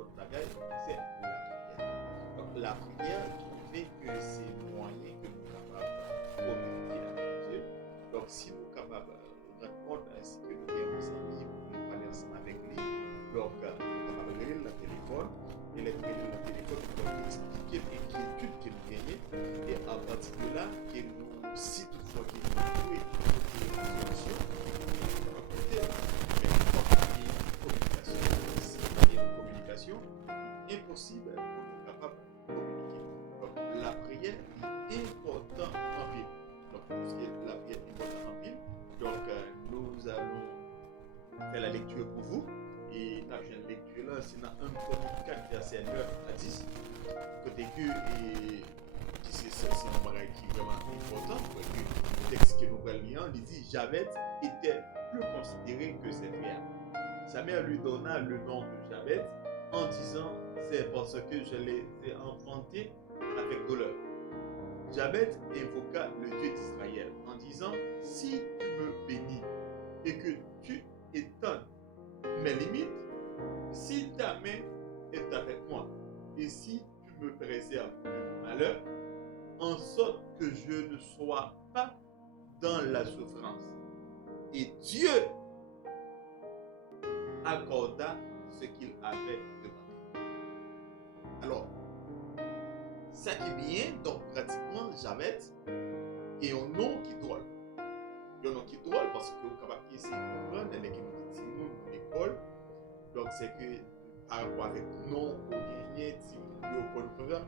l'autre bagaille, c'est la prière. Donc la prière qui fait que c'est moyen que nous sommes capables de communiquer avec Dieu. Donc si nous sommes capables de rendre compte ainsi que nous avons des amis, nous parler ensemble avec lui, donc nous sommes capables de lire le téléphone, et le téléphone nous va expliquer l'inquiétude que nous gagnons, et à partir de là, que nous, si toutefois que nous trouvons une solution, communication, impossible pour nous capables de communiquer. Donc, la prière est importante en ville. Donc, puisque la prière est importante en ville, donc nous allons faire la lecture pour vous. Et la lecture là, c'est dans 1 Chronique 4, verset 9 à 10. Côté que, c'est un bagage qui est vraiment important. Le texte que nous voyons, il dit Javed était plus considéré que ses frères. Sa mère lui donna le nom de Javed en disant c'est parce que je l'ai enfanté avec douleur. Javed invoqua le Dieu d'Israël en disant si tu me bénis et que tu étonnes mes limites, si ta main est avec moi et si tu me préserves du malheur, en sorte que je ne sois pas dans la souffrance. Et Dieu accorda ce qu'il avait demandé. Alors, ça qui est bien, donc pratiquement Javed est un nom qui drôle. Un nom qui drôle parce que vous êtes capable d'essayer de comprendre les qui nous disent nous l'école. Donc c'est que par rapport avec nom qu'on gagne,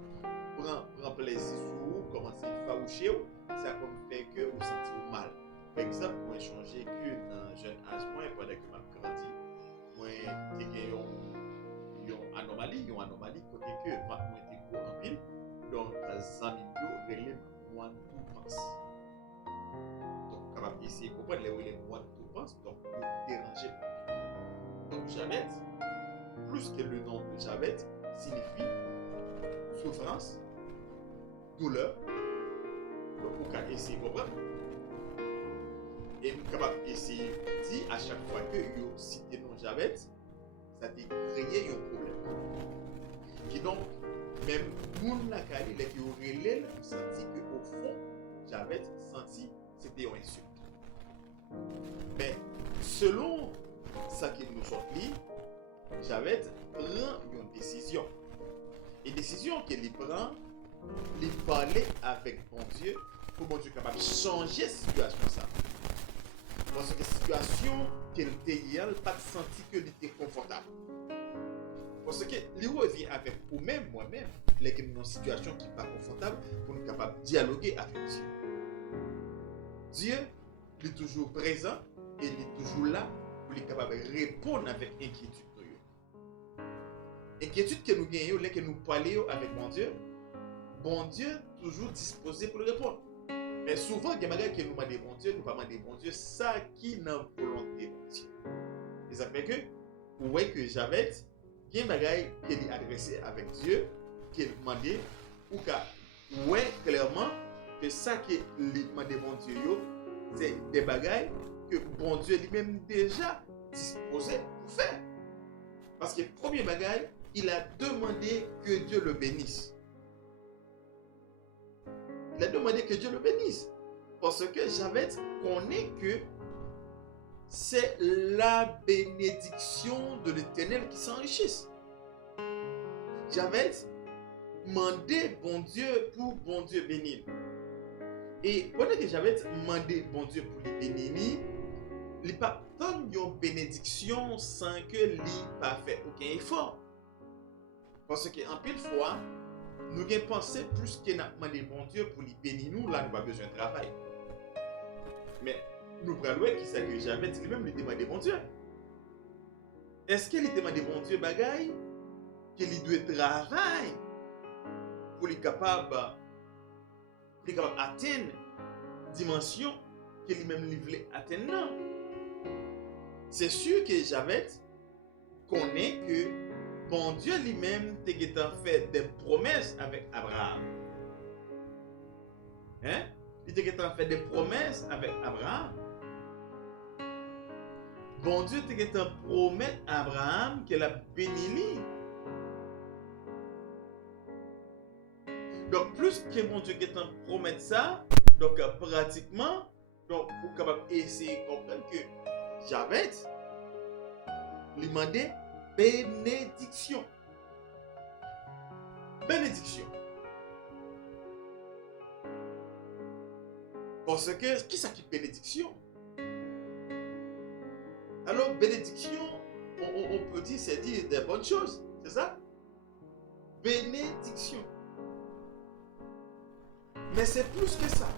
prend plaisir sur vous, commencer à faroucher, ça comme fait que vous sentez mal. Par exemple, moi j'ai changé que dans un jeune âge, moi pendant que je grandi, moi j'ai une anomalie côté que moi j'étais gros en ville, donc les amis relèvent moi tout pense. Donc capable essayer de comprendre les moi tout pense, donc ils dérangé. Donc Javed, plus que le nom de Javed, signifie souffrance, douleur. Donc vous pouvez essayer de comprendre. Et nous sommes capables d'essayer de dire à chaque fois que vous citez le nom Javed, ça a créé un problème. Qui donc, même nous, la Kali, les qui ont relève, nous senti qu'au fond, Javed senti c'était une insulte. Mais selon ce qui nous sont dit, Javed prend une décision. Et décision qu'il prend, il parler avec bon Dieu pour bon Dieu capable de changer la situation. Ça. Parce que la situation qu'elle était hier, pas senti que était confortable. Parce que il revient avec vous-même, moi-même, les qui dans une situation qui n'est pas confortable, pour nous capables de dialoguer avec Dieu. Dieu il est toujours présent et il est toujours là pour être capable de répondre avec inquiétude. Inquiétude que nous gagnons, que nous parlons avec bon Dieu toujours disposé pour le répondre. Mais souvent, il y a des choses que nous demandons bon Dieu, nous ne demandons bon Dieu, ça qui n'a pas volonté bon Dieu. Et ça fait que, vous voyez que Javed, il y a des choses qu'il a adressées avec Dieu, qu'il demandait, ou qu'il voit clairement que ça qu'il demandait bon Dieu, c'est des choses que bon Dieu lui-même déjà disposé pour faire. Parce que premier bagage, il a demandé que Dieu le bénisse. Il a demandé que Dieu le bénisse. Parce que Javed connaît que c'est la bénédiction de l'Éternel qui s'enrichisse. Javed demandait bon Dieu pour bon Dieu bénir. Et pendant que Javed demandait bon Dieu pour lui bénir, il n'y a pas tant de bénédiction sans que lui pas fait aucun effort. Parce qu'en pile fois, nous avons pensé plus que nous avons demandé bon Dieu pour lui bénir nous, là nous n'avons pas besoin de travail. Mais nous prenons qui c'est que Javed lui-même lui demandé bon Dieu. Est-ce qu'il lui demandé bon Dieu bagaille qu'il doit travailler pour lui capable atteindre la dimension que lui-même voulait atteindre? C'est sûr que Javed connaît que bon Dieu lui-même a fait des promesses avec Abraham. Hein? Il a fait des promesses avec Abraham. Bon Dieu a promis à Abraham qu'il a béni. Donc, plus que mon Dieu qui est en promettre ça, donc pratiquement, donc, vous capable essayer de comprendre que Javed lui demandait bénédiction. Bénédiction. Parce que, qui ça qui bénédiction? Alors, bénédiction, on peut dire, c'est dire des bonnes choses, c'est ça? Bénédiction. Mais c'est plus que ça.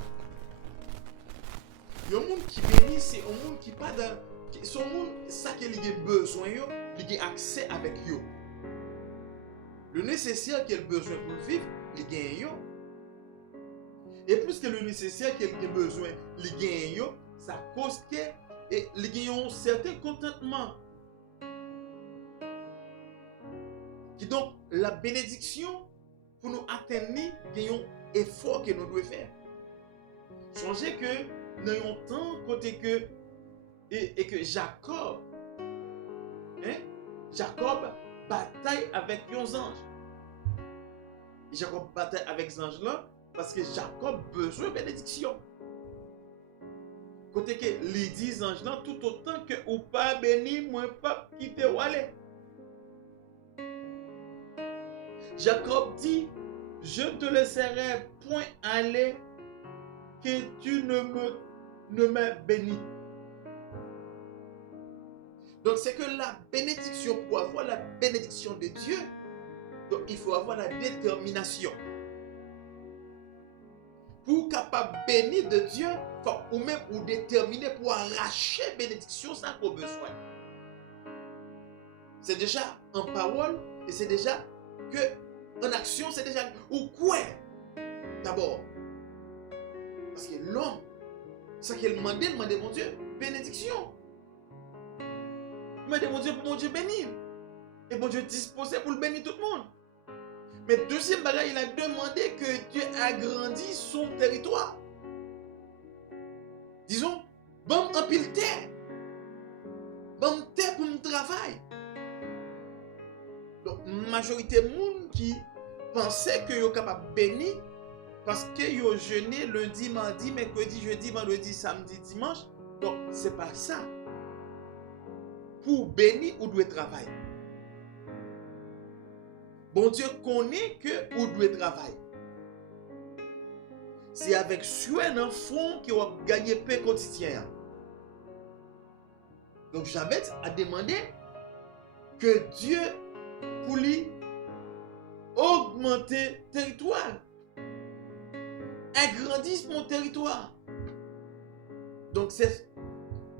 Il y a un monde qui bénit, c'est un monde qui pas dans... Son monde, ça qu'il a besoin, il a accès avec eux. Le nécessaire qu'il a besoin pour vivre, il gagne. Et plus que le nécessaire qu'il a besoin, il gagne, ça cause que il gagne un certain contentement. Qui donc, la bénédiction, pour nous atteindre, il y a un effort que nous devons faire. Songez que nous avons tant côté que et que Jacob bataille avec les anges. Et Jacob bataille avec les anges là parce que Jacob besoin de bénédiction. Côté que les 10 anges là, tout autant que ou pas béni, moi pas quitter ou aller. Jacob dit, je ne te laisserai point aller que tu ne me bénis. Donc c'est que la bénédiction, pour avoir la bénédiction de Dieu, donc il faut avoir la détermination. Pour capable bénir de Dieu, ou même ou déterminer pour arracher bénédiction sans qu'on besoin. C'est déjà en parole et c'est déjà que en action, c'est déjà ou quoi d'abord. Parce que l'homme, ça qu'il demandait mon Dieu, bénédiction. Il m'a demandé pour mon Dieu bénir. Et mon Dieu disposé pour le bénir tout le monde. Mais deuxième bagage, il a demandé que Dieu agrandisse son territoire. Disons, bon en pile terre. Bon terre pour mon travail. Donc, majorité de monde qui pensait que yo capable bénir parce que yo jeûné lundi, mardi, mercredi, jeudi, vendredi, samedi, dimanche. Donc, c'est pas ça. Pour bénir ou doit travailler. Bon Dieu connaît que ou doit travailler. C'est avec soin dans fond que va gagner paix quotidien. Donc Javed a demandé que Dieu pour lui augmenter le territoire. Agrandisse mon territoire. Donc c'est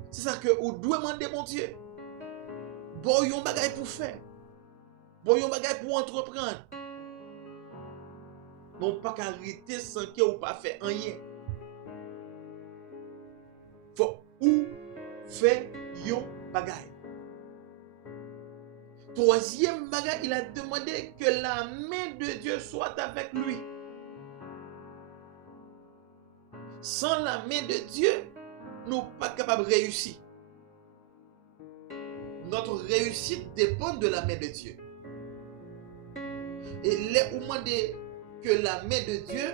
ça que vous doit demander mon Dieu. Bon, yon bagay pour faire. Bon, yon bagay pour entreprendre. Bon, pas qu'arrêter sans que ou pas faire rien. Faut ou faire yon bagay. Troisième bagay, il a demandé que la main de Dieu soit avec lui. Sans la main de Dieu, nous ne sommes pas capables de réussir. Notre réussite dépend de la main de Dieu. Et les moments que la main de Dieu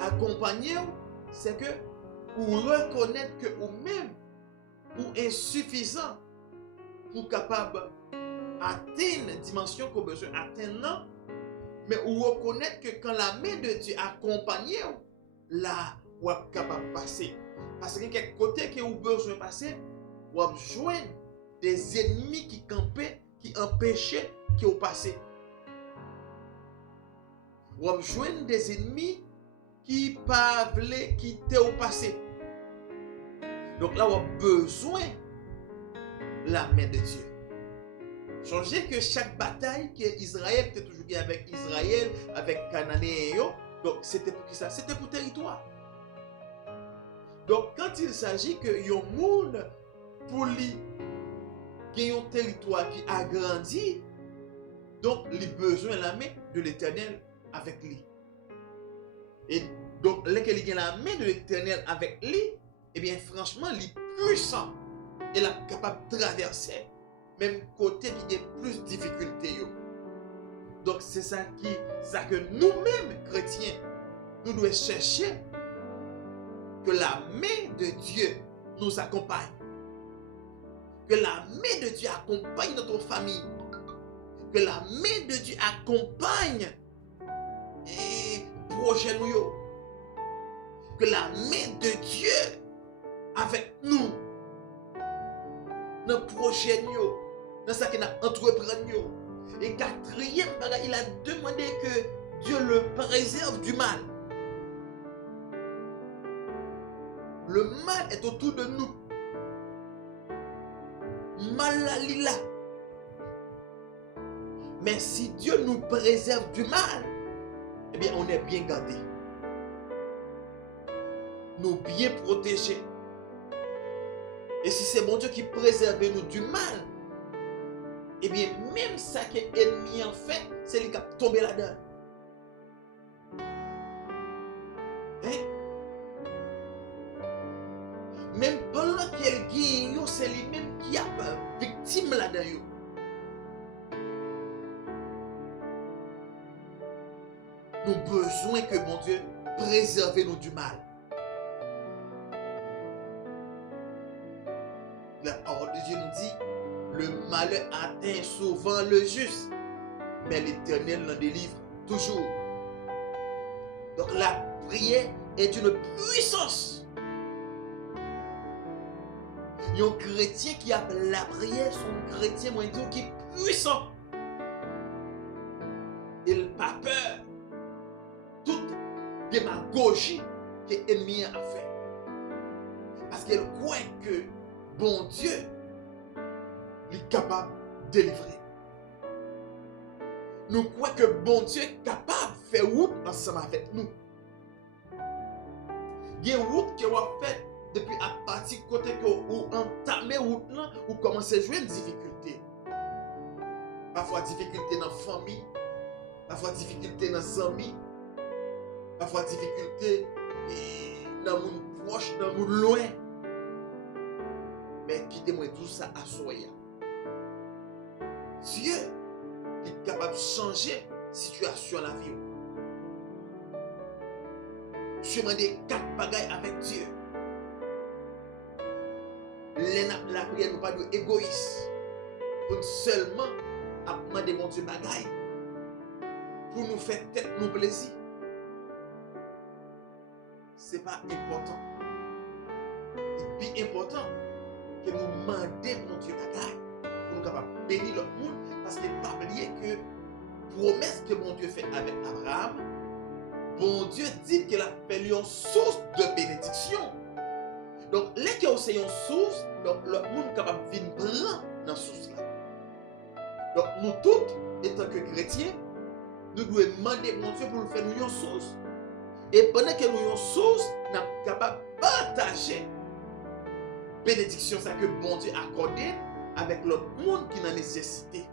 accompagne, c'est que vous reconnaître que vous-même ou insuffisant pour capable atteindre la dimension qu'on a besoin d'atteindre, mais vous reconnaître que quand la main de Dieu accompagne, là, vous êtes capable de passer. Parce que quel côté que vous avez besoin de passer, vous avez besoin des ennemis qui campaient, qui empêchaient que vous passiez. Vous avez besoin des ennemis qui ne veulent pas quitter au passé. Donc là, vous avez besoin de la main de Dieu. Songez que chaque bataille que Israël était toujours avec Israël, avec Cananéens, donc c'était pour qui ça? C'était pour territoire. Donc quand il s'agit que y a un monde pour lui qui a un territoire qui agrandit, donc il a besoin de la main de l'Éternel avec lui. Et donc, lorsqu'il y a la main de l'Éternel avec lui, eh bien, franchement, il est puissant. Il est capable de traverser, même côté qui a plus de difficultés. Donc c'est ça que nous-mêmes, chrétiens, nous devons chercher que la main de Dieu nous accompagne. Que la main de Dieu accompagne notre famille. Que la main de Dieu accompagne et projet nous. Que la main de Dieu avec nous. Dans le projet nous. Dans ce qu'il a entrepris nous. Et quatrième, il a demandé que Dieu le préserve du mal. Le mal est autour de nous. Mal là. Mais si Dieu nous préserve du mal, eh bien on est bien gardé. Nous bien protégés. Et si c'est mon Dieu qui préserve nous du mal, eh bien même ça que l'ennemi en fait, c'est lui qui a tombé là-dedans. Hein? Même pendant qu'elle guérit, c'est lui-même qui a victime là-dedans. Nous avons besoin que mon Dieu préserve nous du mal. La parole de Dieu nous dit, le malheur atteint souvent le juste, mais l'Éternel l'en délivre toujours. Donc la prière est une puissance. Un chrétien qui a la prière, son chrétien qui est puissant. Il n'a pas peur. Toute démagogie que l'ennemi a fait. Parce qu'il croit que bon Dieu est capable de délivrer. Nous croyons que bon Dieu est capable de faire route ensemble avec nous. Il y a une route qui va faire depuis à partir de côté que vous entamez route là, vous commencez à jouer une difficulté. Parfois difficulté dans la famille, parfois difficulté dans les amis, parfois difficulté dans le monde proche, dans le monde loin. Mais quittez-moi tout ça à soya. Dieu est capable de changer la situation de la vie. Je demande 4 bagailles avec Dieu. La prière n'est pas de égoïste. Pour seulement demander mon Dieu bagaille. Pour nous faire tête nos plaisirs. Ce n'est pas important. C'est plus important que nous demandions mon Dieu bagaille. Pour nous capables de bénir le monde. Parce qu'il ne faut pas oublier que promesse que mon Dieu fait avec Abraham, bon Dieu dit qu'il a fait une source de bénédiction. Donc, les qui ont une source, donc le monde est capable de venir prendre dans cette source-là. Donc, nous tous, étant que chrétiens, nous devons demander mon Dieu pour nous faire une source. Et pendant que nous avons une source, nous sommes capables de partager la bénédiction que bon Dieu a accordée avec l'autre monde qui a nécessité.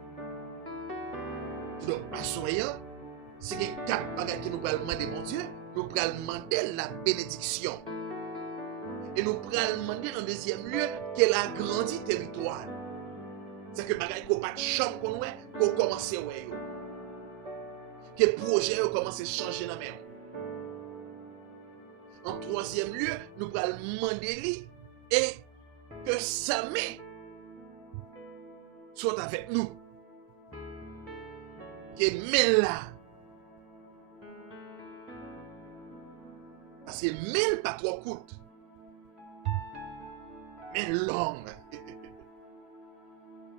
Donc, pas soyant, c'est que 4 bagages que nous allons demander mon Dieu, nous allons demander la bénédiction. Et nous allons demander dans le deuxième lieu qu'elle agrandit le territoire. C'est que bagaille qu'on pas de chambre qu'on ouais, qu'on commence à ouais. Que projet commence à changer dans même. En troisième lieu, nous allons demander lui et que sa main soit avec nous. Que main là. Parce que main pas trop courte. Mais longue.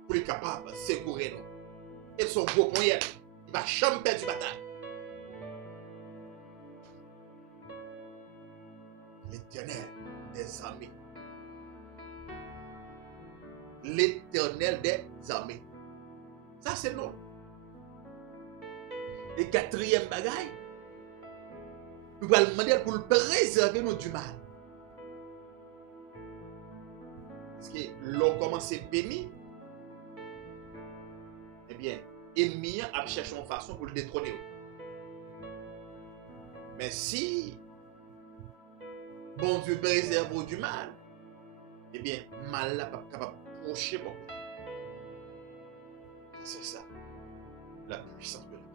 Pour être capable de secourir nous. Et son gros point, il va jamais perdre du bataille. L'Éternel des armées. L'Éternel des armées. Ça, c'est le nom. Et quatrième bagaille, nous allons demander pour le préserver nous du mal. Parce que l'on commence à bénir, eh bien, l'ennemi a cherché une façon pour le détrôner. Mais si bon Dieu préserve du mal, eh bien, mal n'est pas capable d'approcher beaucoup. C'est ça, la puissance de la prière.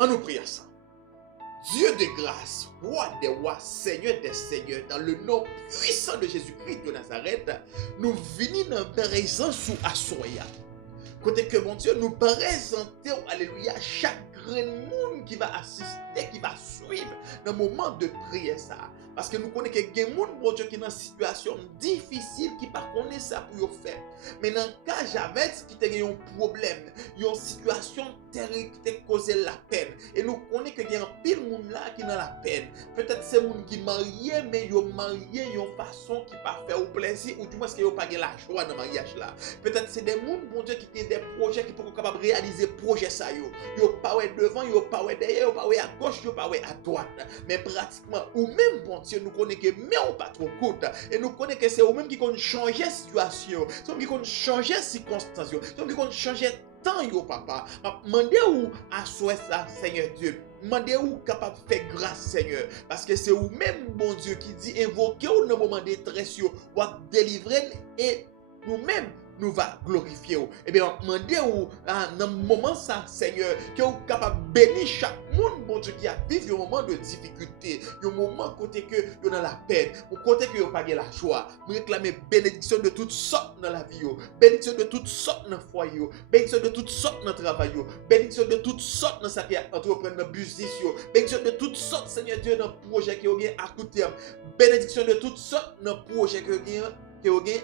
On nous prie à ça. Dieu de grâce, roi des rois, Seigneur des seigneurs, dans le nom puissant de Jésus-Christ de Nazareth, nous venons dans présence sous Assoya. Côté que mon Dieu, nous présentons, alléluia, chaque grand monde qui va assister, qui va suivre dans le moment de prière ça. Parce que nous connaissons que des gens, mon Dieu, qui sont dans une situation difficile, qui ne connaissent pas ça pour faire. Mais dans le cas Javed, qui a un problème, une situation terrible qui a causé la peine. Et nous connaissons qu'il y a un pile de monde là qui a la peine. Peut-être c'est des gens qui sont mariés, mais ils sont mariés d'une façon qui ne pas faire au plaisir, ou du moins qu'ils n'ont pas la joie dans le mariage là. Peut-être c'est des gens, mon Dieu, qui ont des projets qui sont capables de réaliser des projets ça. Ils n'ont pas devant, ils n'ont pas derrière, ils n'ont pas à gauche, ils n'ont pas à droite. Mais pratiquement, ou même, bon Dieu, nous connaissons que mais on pas trop coûte. Et nous connaissons que c'est eux-mêmes qui ont changé la situation. C'est eux qui ont changé les circonstances. C'est eux qui ont changé le temps, yo papa. Mandez où à souhait ça, Seigneur Dieu. Mandez où capable de faire grâce, Seigneur. Parce que c'est vous-même, bon Dieu, qui dit invoquez au moment de détresse, ou délivrer et nous-mêmes. Nous va glorifier. Eh bien, demandez dans le moment ça, Seigneur, que vous capable de bénir chaque monde, bon Dieu, qui a vécu un moment de difficulté, un moment côté que vous dans la peine, au côté que vous pas la joie. Vous réclamez bénédiction de toutes sortes dans la vie, bénédiction de toutes sortes dans le foyer, bénédiction de toutes sortes dans le travail, bénédiction de toutes sortes dans ce qui est entreprendre dans le business, bénédiction de toutes sortes, Seigneur Dieu, dans le projet qui est à court terme, bénédiction de toutes sortes dans le projet qui est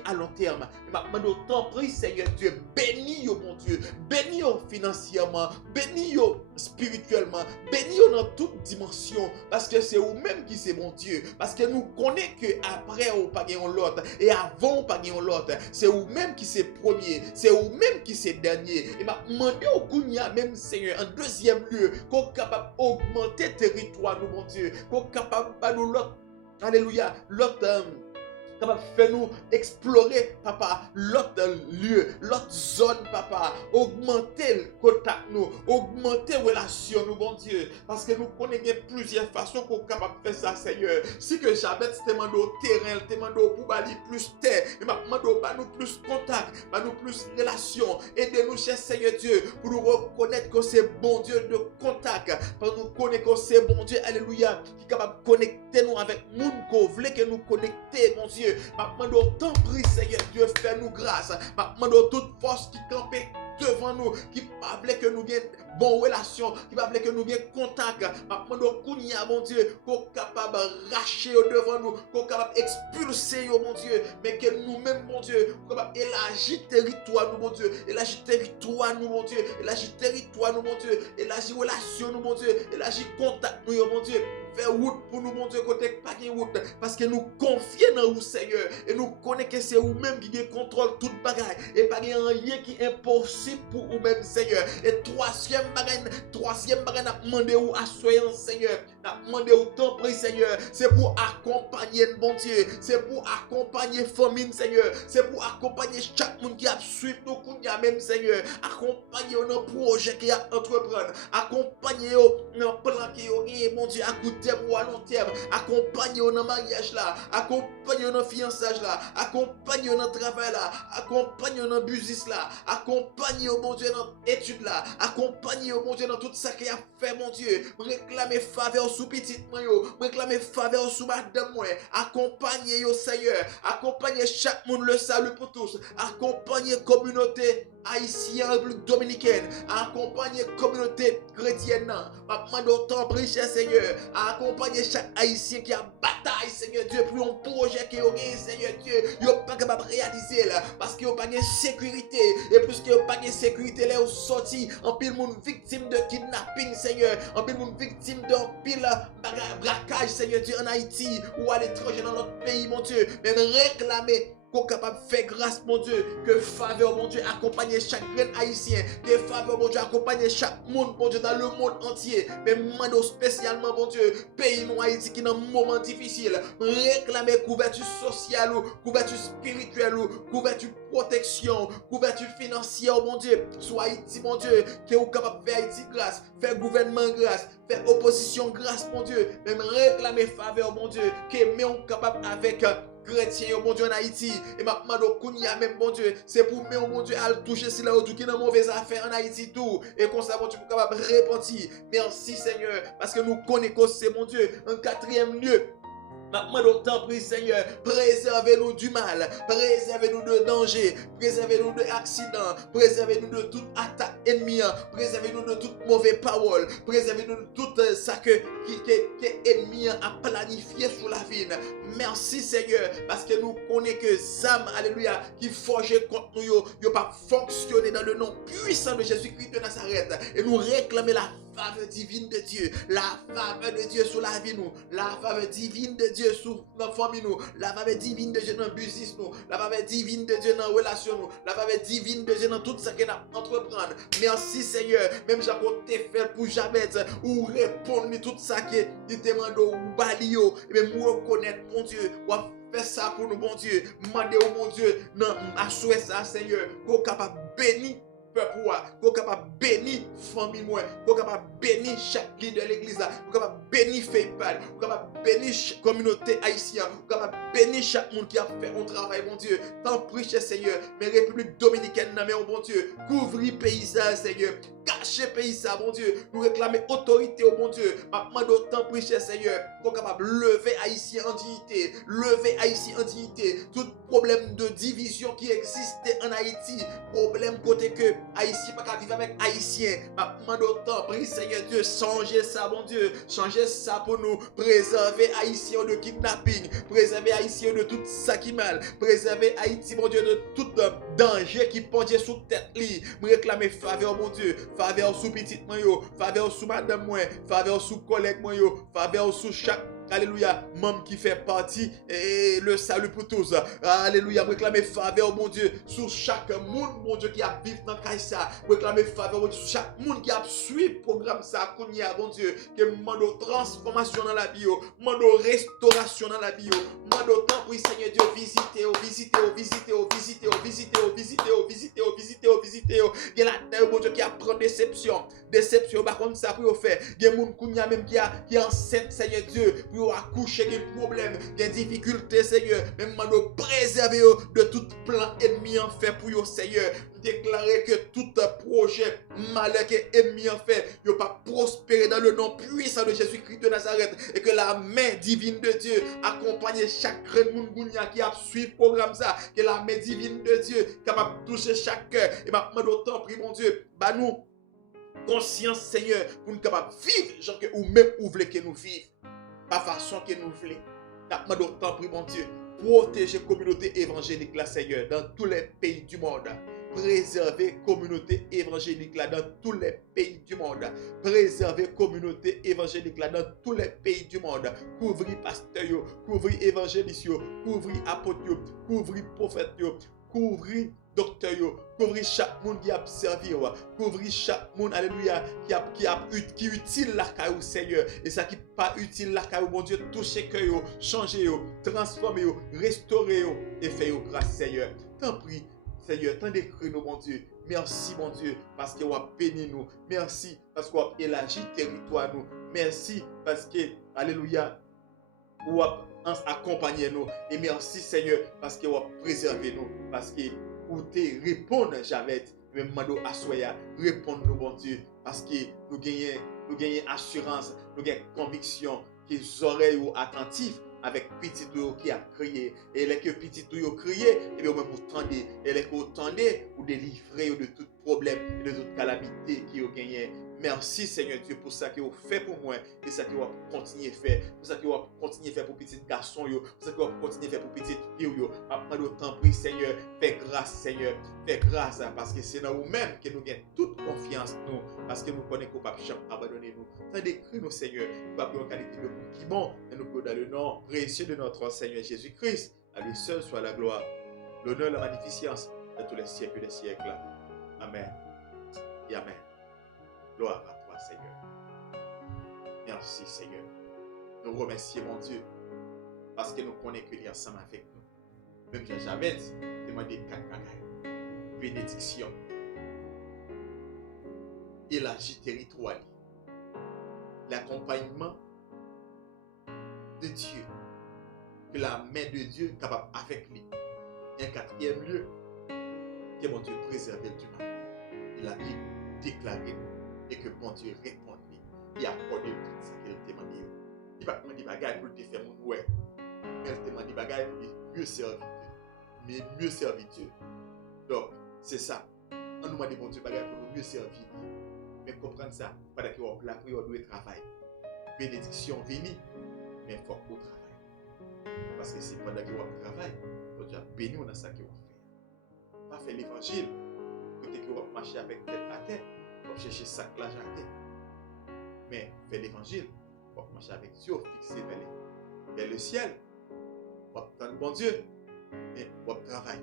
à long terme. Je t'en prie, Seigneur Dieu, bénis mon Dieu, bénis financièrement, bénis spirituellement, bénis dans toute dimension, parce que c'est vous-même qui c'est mon Dieu, parce que nous connaissons que après on pas gagner l'autre et avant on pas gagner l'autre, c'est vous-même qui c'est premier, c'est vous-même qui c'est dernier. Et m'a demandé au Kounia même Seigneur en deuxième lieu qu'on capable d'augmenter territoire nous mon Dieu, qu'on capable de nous l'autre, alléluia, l'autre capable de faire nous explorer, papa, l'autre lieu, l'autre zone, papa, augmenter le contact nous, augmenter la relation nous, bon Dieu, parce que nous connaissons plusieurs façons qu'on est capable de faire ça, Seigneur. Si que jamais te demande au terrain, te demande pour bali plus terre, mais demande nous plus contact, nous plus relation, aidez-nous, cher Seigneur Dieu, pour nous reconnaître que c'est bon Dieu de contact, pour nous connaître que c'est bon Dieu, alléluia, qui est capable de connecter nous avec nous, qu'on voulait que nous connecter, mon Dieu. Maintenant, t'en prie, Seigneur Dieu, fais-nous grâce. Maintenant, toute force qui campait devant nous, qui parlait que nous ayons bonne relation, qui parlait que nous ayons contact. Maintenant, Kounia, mon Dieu, qu'on est capable de racher devant nous, qu'on est capable d'expulser, mon Dieu, mais que nous-mêmes, mon Dieu, qu'on est capable d'élargir territoire, nous, mon Dieu, élargir territoire, nous, mon Dieu, élargir territoire, nous, mon Dieu, élargir relation, nous, mon Dieu, élargir contact, nous, mon Dieu. Faire route pour nous, mon Dieu, côté pas de route, parce que nous confions dans vous, Seigneur, et nous connaissons que c'est vous-même qui contrôle toute bagaille, et pas rien qui est impossible pour vous-même, Seigneur. Et troisième bagaille, n'a demandé où à soyons, Seigneur, n'a demandé où ton prix, Seigneur, c'est pour accompagner, mon Dieu, c'est pour accompagner famille, Seigneur, c'est pour accompagner chaque monde qui a suivi nous, même, Seigneur, accompagner nos projets qui a entreprendre, accompagner nos plans qui ont, mon Dieu, à court terme ou à long terme, accompagner dans le mariage là, accompagner dans le fiançage là, accompagner dans le travail là, accompagner dans le business là, accompagner mon Dieu dans l'étude là, accompagner mon Dieu dans tout ça qu'il a fait, mon Dieu, réclamer faveur sous petite moi, réclamer faveur sous madame moi, accompagner au Seigneur, accompagner chaque monde le salut pour tous, accompagner communauté haïtienne, République dominicaine, accompagner communauté chrétienne, maintenant d'autant prie, cher Seigneur, accompagner chaque haïtien qui a bataille, Seigneur Dieu, pour un projet qui est Seigneur Dieu, il n'est pas capable de réaliser là, parce qu'il n'y a pas de sécurité, et plus qu'il n'y a pas de sécurité, là, ils sont sortis, en pile monde victime de kidnapping, Seigneur, en pile monde victime de pile braquage, Seigneur Dieu, en Haïti, ou à l'étranger dans notre pays, mon Dieu, même réclamer qu'on est capable de faire grâce, mon Dieu, que faveur, mon Dieu, accompagner chaque grain haïtien, que faveur, mon Dieu, accompagner chaque monde, mon Dieu, dans le monde entier, mais mando spécialement, mon Dieu, pays nous Haïti qui est dans un moment difficile, réclamer couverture sociale, couverture spirituelle, couverture protection, couverture financière, mon Dieu, soit Haïti, mon Dieu, qui est capable de faire Haïti grâce, faire gouvernement grâce, faire opposition grâce, mon Dieu, même réclamer faveur, mon Dieu, qui est capable avec chrétiens, bon Dieu, en Haïti. Et maintenant, il y a même, bon Dieu, c'est pour moi, bon Dieu, à toucher si là, tout qui est dans mauvaise affaire en Haïti, tout. Et comme ça, bon Dieu, pour capable repentir. Merci, Seigneur, parce que nous connaissons que c'est, mon Dieu, un quatrième lieu. Maintenant, d'autant prie, Seigneur, préservez-nous du mal, préservez-nous de danger, préservez-nous de accidents, préservez-nous de toute attaque ennemie, préservez-nous de toute mauvaise parole, préservez-nous de tout ça que l'ennemi a planifié sur la vie. Merci, Seigneur, parce que nous connaissons que Zam, alléluia, qui forgeait contre nous, il pas fonctionné dans le nom puissant de Jésus-Christ de Nazareth. Et nous réclamons la faveur divine de Dieu, la faveur de Dieu sur la vie nous, la faveur divine de Dieu sur notre famille nous, la faveur divine de Dieu dans le business nous, la faveur divine de Dieu dans la relation nous, la faveur divine de Dieu dans tout ce qu'on a entreprendre. Merci Seigneur, même si on t'a fait pour jamais, ou répondre à tout ça qui demande ou balio, et même reconnaître mon Dieu, ou faire ça pour nous bon Dieu, demander au bon Dieu, non, à souhait ça Seigneur, qu'on capable bénir peuple, qu'on capable bénir famille moi, qu'on capable bénir chaque leader de l'église, qu'on capable bénir FEIPAD, qu'on capable bénir chaque communauté haïtienne, qu'on capable bénir chaque monde qui a fait un travail, mon Dieu. Tant prie, cher Seigneur, mais République dominicaine, mais bon Dieu, couvrir pays ça, Seigneur, cacher pays ça, mon Dieu, nous réclamer autorité au bon Dieu. Maintenant, d'autant prie, cher Seigneur, qu'on capable lever Haïtien en dignité, lever Haïtien en dignité, tout problème de division qui existait en Haïti, problème côté que Haïtien pas vivre avec Haïtien. Maintenant, d'autant prie, Seigneur Dieu, changez ça, mon Dieu, changez ça pour nous, préserver Haïtien de kidnapping, préserver Haïtien de tout ça qui mal, préserver Haïti, mon Dieu, de tout danger qui pendait sous tête li, me réclamer faveur, mon Dieu, faveur sous petite moi yo, faveur sous madame moi, faveur sous collègue moi yo, faveur sous chaque alléluia, membre qui fait partie et le salut pour tous. Alléluia, réclamer faveur, mon Dieu, sur chaque monde, mon Dieu, qui a vécu dans Kaïsa. Réclamer faveur, mon Dieu, sur chaque monde qui a suivi le programme ça, mon Dieu, qui demande transformation dans la vie, demande restauration dans la vie, demande temps pour Seigneur Dieu, visiter, visiter, visiter, visiter, visiter, visiter, visiter, visiter, visiter. Il y a la terre, mon Dieu, qui a pris déception, par contre, ça pour faire. Il y a des gens même qui est enceinte, Seigneur Dieu, pour accoucher des problèmes, des difficultés, Seigneur. Même nous préserver de tout plan ennemi en fait pour vous, Seigneur. Déclarer que tout projet malheur que ennemi en fait, ne pas prospérer dans le nom puissant de Jésus-Christ de Nazareth. Et que la main divine de Dieu accompagne chaque monde qui a suivi le programme ça. Que la main divine de Dieu capable de toucher chaque cœur. Et maintenant, d'autant, prie mon Dieu, bah nous, conscience, Seigneur, pour nous capables de vivre, genre que ou même ou voulez que nous vivions. Pas façon que nous voulons. N'a d'autant pris, mon Dieu, protéger la communauté évangélique là, Seigneur, dans tous les pays du monde. Préserver la communauté évangélique là, dans tous les pays du monde. Préserver la communauté évangélique là, dans tous les pays du monde. Couvrir pasteur, couvrir évangéliste, couvrir apôtre, couvrir prophète, couvrir docteur, couvrir chaque monde qui a servi, couvrir chaque monde, alléluia, qui est utile la caillou, Seigneur. Et ça qui n'est pas utile la caillou, mon Dieu, toucher cœur, changer, transformer, restaurer et faire grâce, Seigneur. T'en prie, Seigneur, t'en décris nous, mon Dieu. Merci, mon Dieu, parce que vous avez béni nous. Merci, parce que vous avez élargi le territoire nous. Merci, parce que, alléluia, vous avez accompagné nous. Et merci, Seigneur, parce que vous avez préservé nous. Parce que ou te répondre jamais même mando assoya répondre nous bon Dieu parce que nous gagnons assurance, nous gagnons conviction que les oreilles attentifs avec petit tuyau qui a crié et les que petit tuyau crié et bien même vous tendez et les que vous tendez vous délivrer de tout problème et de toute calamité qui vous gagné. Merci Seigneur Dieu pour ça que vous faites pour moi et ça que vous continuez à faire, pour ça que vous continuez à faire pour petits garçons, pour ça que vous continuez à faire pour petites filles. Après autant prie Seigneur, fais grâce Seigneur, fais grâce parce que c'est dans vous-même que nous gagnons toute confiance nous, parce que nous connaissons qu'on ne peut pas abandonner nous. Tandis que nous Seigneur, nous pas en qualité de monde qui bon, et nous pouvons dans le nom précieux de notre Seigneur Jésus-Christ, à lui seul soit la gloire, l'honneur, la magnificence de tous les siècles des siècles. Amen et amen. Gloire à toi, Seigneur. Merci, Seigneur. Nous remercions, mon Dieu, parce que nous connaissons que tu es ensemble avec nous. Même j'avais demandé 4 bagailles. Bénédiction. Élargir territoire. L'accompagnement de Dieu que la main de Dieu est capable avec lui. Et un quatrième lieu, que bon Dieu préserve du mal. Et la Bible déclare et que bon Dieu répond lui. Il accorde tout ça qu'il t'a demandé. Il va demander bagaille pour te faire mon ouais. Mais il t'a demandé bagaille pour mieux servir Dieu. Mais mieux servir Dieu. Donc, c'est ça. On nous demande bon Dieu bagaille pour mieux servir Dieu. Mais comprendre ça, pendant que la prière doit travailler. Bénédiction venue, mais il faut qu'on travaille. Parce que c'est pendant que on travaille, on Dieu a béni dans ça qu'on fait. Pas faire l'évangile, côté que on marcher avec tête à tête, on chercher sac l'argent à tête. Mais faire l'évangile, on marcher avec Dieu, fixé vers le ciel. On attend bon Dieu, mais on travaille.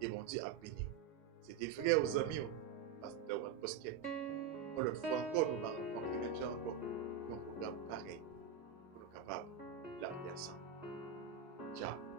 Et bon Dieu a béni. C'était vrai aux amis, parce que on le fait encore, nous allons rencontrer même gens encore un programme pareil pour nous capables d'appeler ensemble. Ciao.